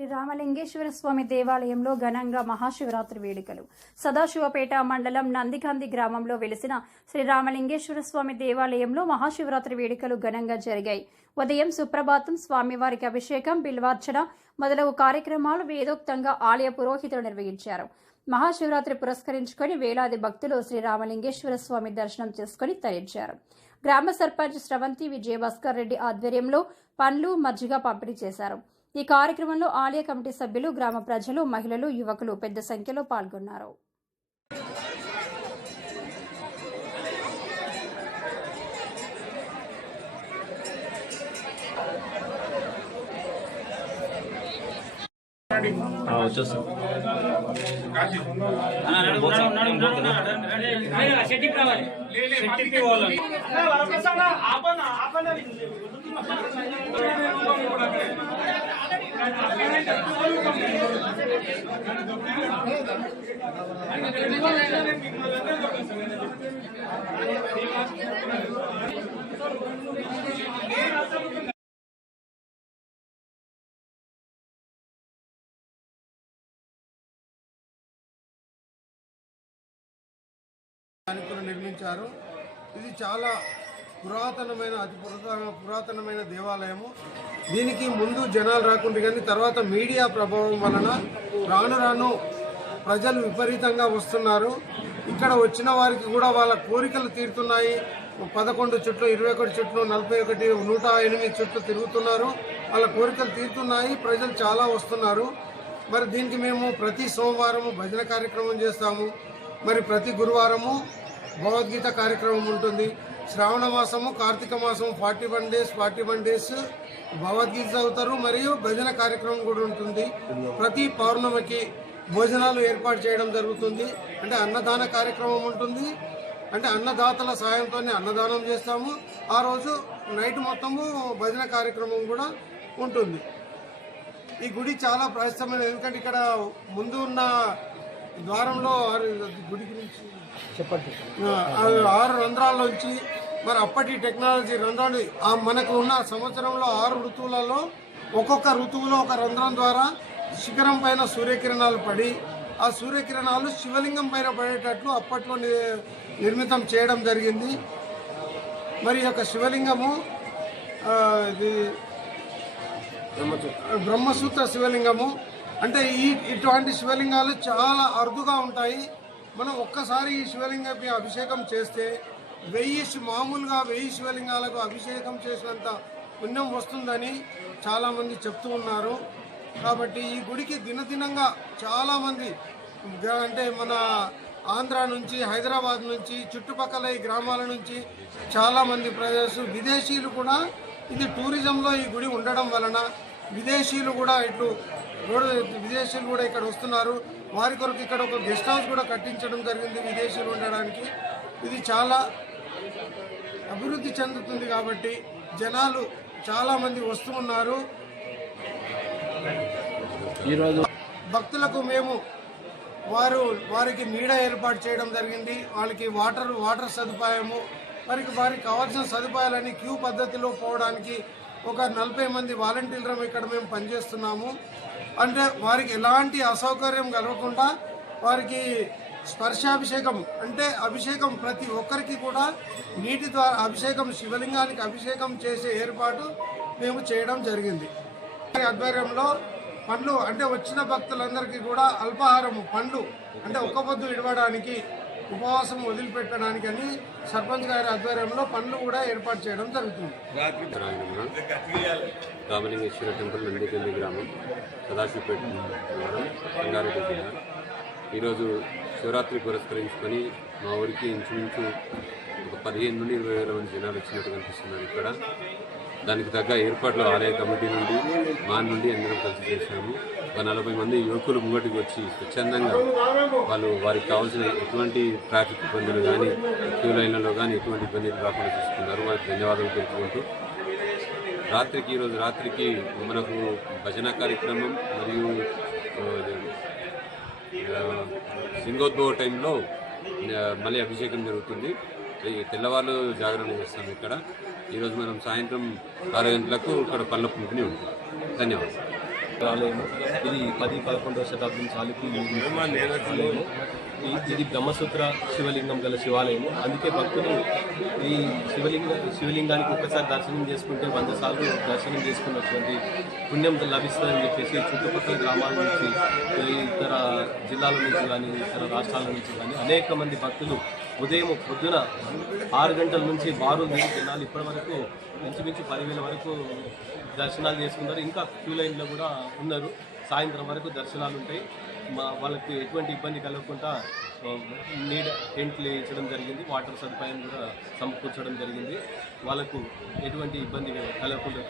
శ్రీ రామలింగేశ్వర స్వామి దేవాలయంలో ఘనంగా మహాశివరాత్రి వేడుకలు. సదాశివపేట మండలం నందికంది గ్రామంలో వెలిసిన శ్రీ రామలింగేశ్వర స్వామి దేవాలయంలో మహాశివరాత్రి వేడుకలు ఘనంగా జరిగాయి. ఉదయం సుప్రభాతం, స్వామివారికి అభిషేకం, బిల్వార్చన మొదలగు కార్యక్రమాలు వేదోక్తంగా ఆలయ పురోహితులు నిర్వహించారు. మహాశివరాత్రి పురస్కరించుకుని వేలాది భక్తులు శ్రీ రామలింగేశ్వర స్వామి దర్శనం చేసుకుని తరించారు. గ్రామ సర్పంచ్ స్రవంతి విజయభాస్కర్ రెడ్డి ఆధ్వర్యంలో పండ్లు, మజ్జిగ పంపిణీ చేశారు. ఈ కార్యక్రమంలో ఆలయ కమిటీ సభ్యులు, గ్రామ ప్రజలు, మహిళలు, యువకులు పెద్ద సంఖ్యలో పాల్గొన్నారు. నిర్మించారు. ఇది చాలా అతి పురాతనమైన దేవాలయము. దీనికి ముందు జనాలు రాకుండా కానీ తర్వాత మీడియా ప్రభావం వలన రాను ప్రజలు విపరీతంగా వస్తున్నారు. ఇక్కడ వచ్చిన వారికి కూడా వాళ్ళ కోరికలు తీరుతున్నాయి. 11 చుట్లు, 21 చుట్లు, 41, 108 చుట్లు తిరుగుతున్నారు. వాళ్ళ కోరికలు తీరుతున్నాయి. ప్రజలు చాలా వస్తున్నారు. మరి దీనికి మేము ప్రతి సోమవారము భజన కార్యక్రమం చేస్తాము. మరి ప్రతి గురువారము భగవద్గీత కార్యక్రమం ఉంటుంది. శ్రావణ మాసము, కార్తీక మాసము 41 డేస్ భగవద్గీత చదువుతారు. మరియు భజన కార్యక్రమం కూడా ఉంటుంది. ప్రతి పౌర్ణమికి భోజనాలు ఏర్పాటు చేయడం జరుగుతుంది. అంటే అన్నదాన కార్యక్రమం ఉంటుంది. అంటే అన్నదాతల సాయంతోనే అన్నదానం చేస్తాము. ఆ రోజు నైట్ మొత్తము భజన కార్యక్రమం కూడా ఉంటుంది. ఈ గుడి చాలా ప్రసిద్ధమైనది. ఎందుకంటే ఇక్కడ ముందు ఉన్న ద్వారంలో గుడి గురించి చెప్పండి. 6 రంధ్రాల్లోంచి మరి అప్పటి టెక్నాలజీ రంధ్రాలు మనకు ఉన్న సంవత్సరంలో 6 ఋతువులలో ఒక్కొక్క ఋతువులో ఒక రంధ్రం ద్వారా శిఖరం పైన సూర్యకిరణాలు పడి ఆ సూర్యకిరణాలు శివలింగం పైన పడేటట్లు అప్పట్లో నిర్మితం చేయడం జరిగింది. మరి ఈ యొక్క శివలింగము ఇది బ్రహ్మసూత్ర శివలింగము. అంటే ఇటువంటి శివలింగాలు చాలా అరుదుగా ఉంటాయి. మనం ఒక్కసారి ఈ శివలింగంపై అభిషేకం చేస్తే 1000 శివలింగాలకు అభిషేకం చేసినంత పుణ్యం వస్తుందని చాలామంది చెప్తూ ఉన్నారు. కాబట్టి ఈ గుడికి దినదినంగా చాలామంది అంటే మన ఆంధ్ర నుంచి, హైదరాబాద్ నుంచి, చుట్టుపక్కల ఈ గ్రామాల నుంచి చాలామంది ప్రజలు, విదేశీయులు కూడా ఇది టూరిజంలో ఈ గుడి ఉండడం వలన విదేశీయులు కూడా ఇక్కడ వస్తున్నారు. వారి కొరకు ఇక్కడ ఒక గెస్ట్ హౌస్ కూడా కట్టించడం జరిగింది విదేశీయులు ఉండడానికి. ఇది చాలా అభివృద్ధి చెందుతుంది కాబట్టి జనాలు చాలామంది వస్తూ ఉన్నారు. ఈరోజు భక్తులకు మేము వారికి నీడ ఏర్పాటు చేయడం జరిగింది. వాళ్ళకి వాటర్ సదుపాయము, వారికి కావాల్సిన సదుపాయాలని క్యూ పద్ధతిలో పోవడానికి ఒక 40 మంది వాలంటీర్లు ఇక్కడ మేము పనిచేస్తున్నాము. అంటే వారికి ఎలాంటి అసౌకర్యం కలగకుండా వారికి స్పర్శాభిషేకం, అంటే అభిషేకం ప్రతి ఒక్కరికి కూడా నీటి ద్వారా అభిషేకం, శివలింగానికి అభిషేకం చేసే ఏర్పాటు మేము చేయడం జరిగింది. ఆధ్వర్యంలో పండ్లు, అంటే వచ్చిన భక్తులందరికీ కూడా అల్పాహారము, పండ్లు, అంటే ఒక్క పొద్దు ఇడవడానికి, ఉపవాసం వదిలిపెట్టడానికి అని సర్పంచ్ గారి ఆధ్వర్యంలో పండ్లు కూడా ఏర్పాటు చేయడం జరుగుతుంది. రామలింగేశ్వర టెంపుల్, నందికంది గ్రామం, సదాశివపేట మండలం, రంగారెడ్డి జిల్లా. ఈరోజు శివరాత్రి పురస్కరించుకొని మా ఊరికి ఇంచుమించు ఒక 15 నుండి 20 వేల మంది జనాలు వచ్చినట్టు కనిపిస్తున్నారు. ఇక్కడ దానికి తగ్గ ఏర్పాట్లు ఆలయ కమిటీ నుండి, మా నుండి అందరం కలిసి చేశాము. ఒక 40 మంది యువకులు ముంగటికి వచ్చి స్వచ్ఛందంగా వారికి కావాల్సిన ఎటువంటి ట్రాఫిక్ ఇబ్బందులు కానీ, క్యూ లైన్లలో కానీ ఎటువంటి ఇబ్బందులు రాకుండా చూసుకున్నారు. వారికి ధన్యవాదాలు తెలుపుకుంటూ ఈరోజు రాత్రికి మనకు భజన కార్యక్రమం మరియు సింగోద్భవ టైంలో మళ్ళీ అభిషేకం జరుగుతుంది. తెల్లవాళ్ళు జాగరణ చేస్తాం ఇక్కడ. ఈరోజు మనం సాయంత్రం 6 గంటలకు ఇక్కడ పళ్ళ పంపిణీ ఉంటుంది. ధన్యవాదాలు. ఆలయము. ఇది 10-11వ శతాబ్దం చాలుకి ఆలయము. ఇది బ్రహ్మసూత్ర శివలింగం గల శివాలయము. అందుకే భక్తులు ఈ శివలింగానికి ఒక్కసారి దర్శనం చేసుకుంటే 100 సార్లు దర్శనం చేసుకున్నటువంటి పుణ్యం లభిస్తుందని చెప్పేసి చుట్టుపక్కల గ్రామాల నుంచి, ఇతర జిల్లాల నుంచి కానీ, ఇతర రాష్ట్రాల నుంచి కానీ అనేక మంది భక్తులు ఉదయం పొద్దున 6 గంటల నుంచి బారులు దిగి జనాలు ఇప్పటి వరకు ఇంచుమించు 10,000 వరకు దర్శనాలు చేసుకున్నారు. ఇంకా క్యూ లైన్లో కూడా ఉన్నారు. సాయంత్రం వరకు దర్శనాలు ఉంటాయి. వాళ్ళకి ఎటువంటి ఇబ్బంది కలగకుండా నీడ టెంట్లు వేయించడం జరిగింది. వాటర్ సదుపాయం కూడా సమకూర్చడం జరిగింది. వాళ్ళకు ఎటువంటి ఇబ్బంది కలగకుండా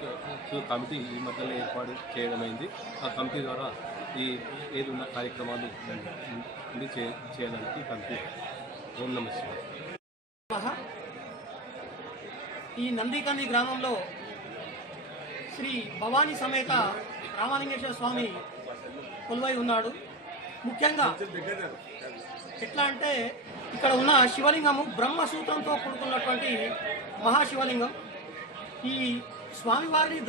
కమిటీ ఈ మధ్యలో ఏర్పాటు చేయడం అయింది. ఆ కమిటీ ద్వారా ఏదున్న కార్యక్రమాలు చేయడానికి కమిటీ. ఓం నమః శివాయ. ఈ నందికంది గ్రామంలో శ్రీ భవానీ సమేత రామలింగేశ్వర స్వామి కొలువై ఉన్నాడు. ముఖ్యంగా ఎట్లా అంటే ఇక్కడ ఉన్న శివలింగము బ్రహ్మసూత్రంతో కూడుకున్నటువంటి మహాశివలింగం. ఈ స్వామివారిని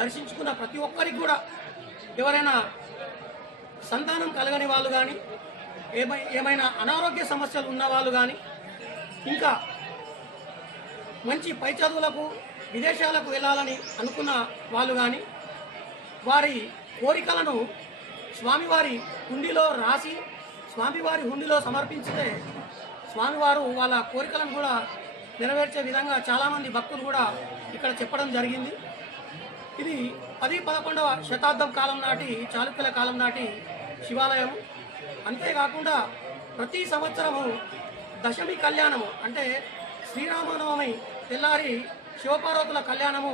దర్శించుకున్న ప్రతి ఒక్కరికి కూడా ఎవరైనా సంతానం కలగని వాళ్ళు కానీ, ఏమైనా అనారోగ్య సమస్యలు ఉన్న వాళ్ళు కానీ, ఇంకా మంచి పై చదువులకు విదేశాలకు వెళ్ళాలని అనుకున్న వాళ్ళు కానీ, వారి కోరికలను స్వామివారి హుండీలో రాసి స్వామివారి హుండీలో సమర్పించితే స్వామివారు వాళ్ళ కోరికలను కూడా నెరవేర్చే విధంగా చాలామంది భక్తులు కూడా ఇక్కడ చెప్పడం జరిగింది. ఇది 10-11వ శతాబ్దం కాలం నాటి, చాళుక్యుల కాలం నాటి శివాలయం. అంతేకాకుండా ప్రతి సంవత్సరము దశమి కళ్యాణము అంటే శ్రీరామనవమి తెల్లారి శివపార్వతుల కళ్యాణము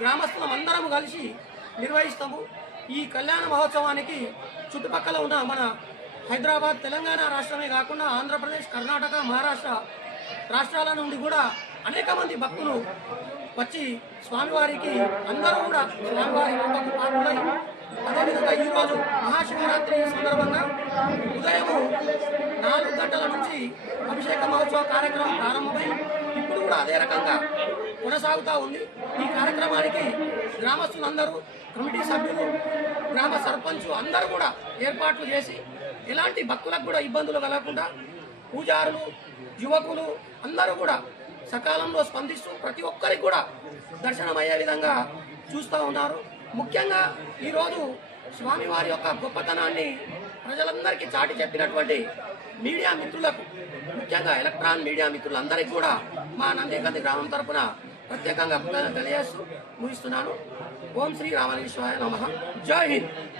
గ్రామస్తులం అందరము కలిసి నిర్వహిస్తాము. ఈ కళ్యాణ మహోత్సవానికి చుట్టుపక్కల ఉన్న మన హైదరాబాద్, తెలంగాణ రాష్ట్రమే కాకుండా ఆంధ్రప్రదేశ్, కర్ణాటక, మహారాష్ట్ర రాష్ట్రాల నుండి కూడా అనేక మంది భక్తులు వచ్చి స్వామివారికి అందరూ కూడా స్వామివారి కృపకు పాత్రులై, అదేవిధంగా ఈరోజు మహాశివరాత్రి సందర్భంగా ఉదయం 4 గంటల నుంచి అభిషేక మహోత్సవ కార్యక్రమం ప్రారంభమై ఇప్పుడు కూడా అదే రకంగా కొనసాగుతూ ఉంది. ఈ కార్యక్రమానికి గ్రామస్తులందరూ, కమిటీ సభ్యులు, గ్రామ సర్పంచ్ అందరూ కూడా ఏర్పాట్లు చేసి ఎలాంటి భక్తులకు కూడా ఇబ్బందులు కలగకుండా పూజారులు, యువకులు అందరూ కూడా సకాలంలో స్పందిస్తూ ప్రతి ఒక్కరికి కూడా దర్శనం అయ్యే విధంగా చూస్తూ ఉన్నారు. ముఖ్యంగా ఈరోజు స్వామివారి యొక్క గొప్పతనాన్ని ప్రజలందరికీ చాటి చెప్పినటువంటి మీడియా మిత్రులకు, ముఖ్యంగా ఎలక్ట్రాన్ మీడియా మిత్రులందరికీ కూడా మా నందికంది గ్రామం తరఫున ప్రత్యేకంగా తెలియజేస్తూ ముగిస్తున్నాను. ఓం శ్రీ రామలింగేశ్వరాయ నమః. జై హింద్.